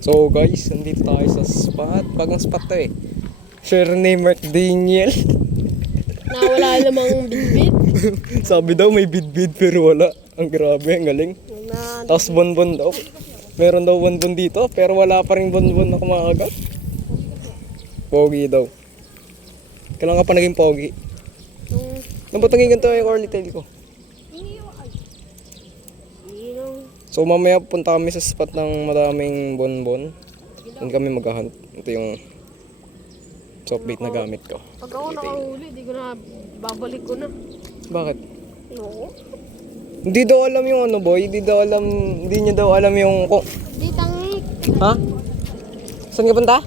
So guys, nandito tayo sa spot. Bagang spot to eh. Share ni Mark Daniel. Na wala namang bidbid. Sabi daw may bidbid pero wala. Ang grabe, ang galing. Na, Tapos bonbon daw. Meron daw bonbon dito pero wala pa rin bonbon na kumakagat. Pogi daw. Kailan ka pa naging pogi? Nang ba't naging ganito yung curly tail ko? So mamaya punta kami sa spot ng maraming bonbon. Doon kami maghahunt. Ito yung soft bait na gamit ko. pag ako nakahuli, di ko na, babalik ko na. Bakit? No. Hindi daw alam yung ano boy, hindi niya daw alam yung Di tangik. Ha? Saan ka punta?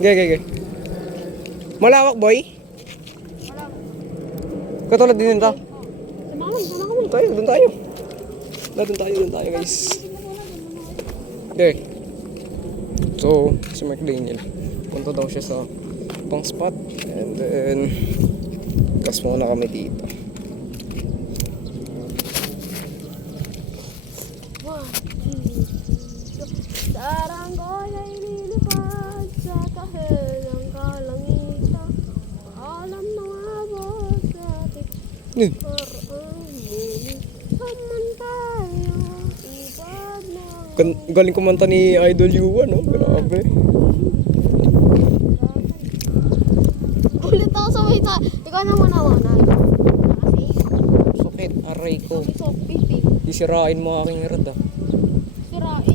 Gege. Malawak boy? Katulad din nito. Doon tayo. Doon tayo guys. Okay. So, si Mark Daniel. Punta daw siya sa pang spot. And then, gas muna kami dito. Saranggoy ay lilipad sa kahilang kalangitan. Alam ng abot sa ating parang muli. Samantayo, ibad na Galing kumanta ni Idol Yuan, no? Grabe. ulit ako sa wait. Ikaw na muna. Kasi, Sakit, aray ko. so, pipip. Sisirain mo aking rad ah. Sirain.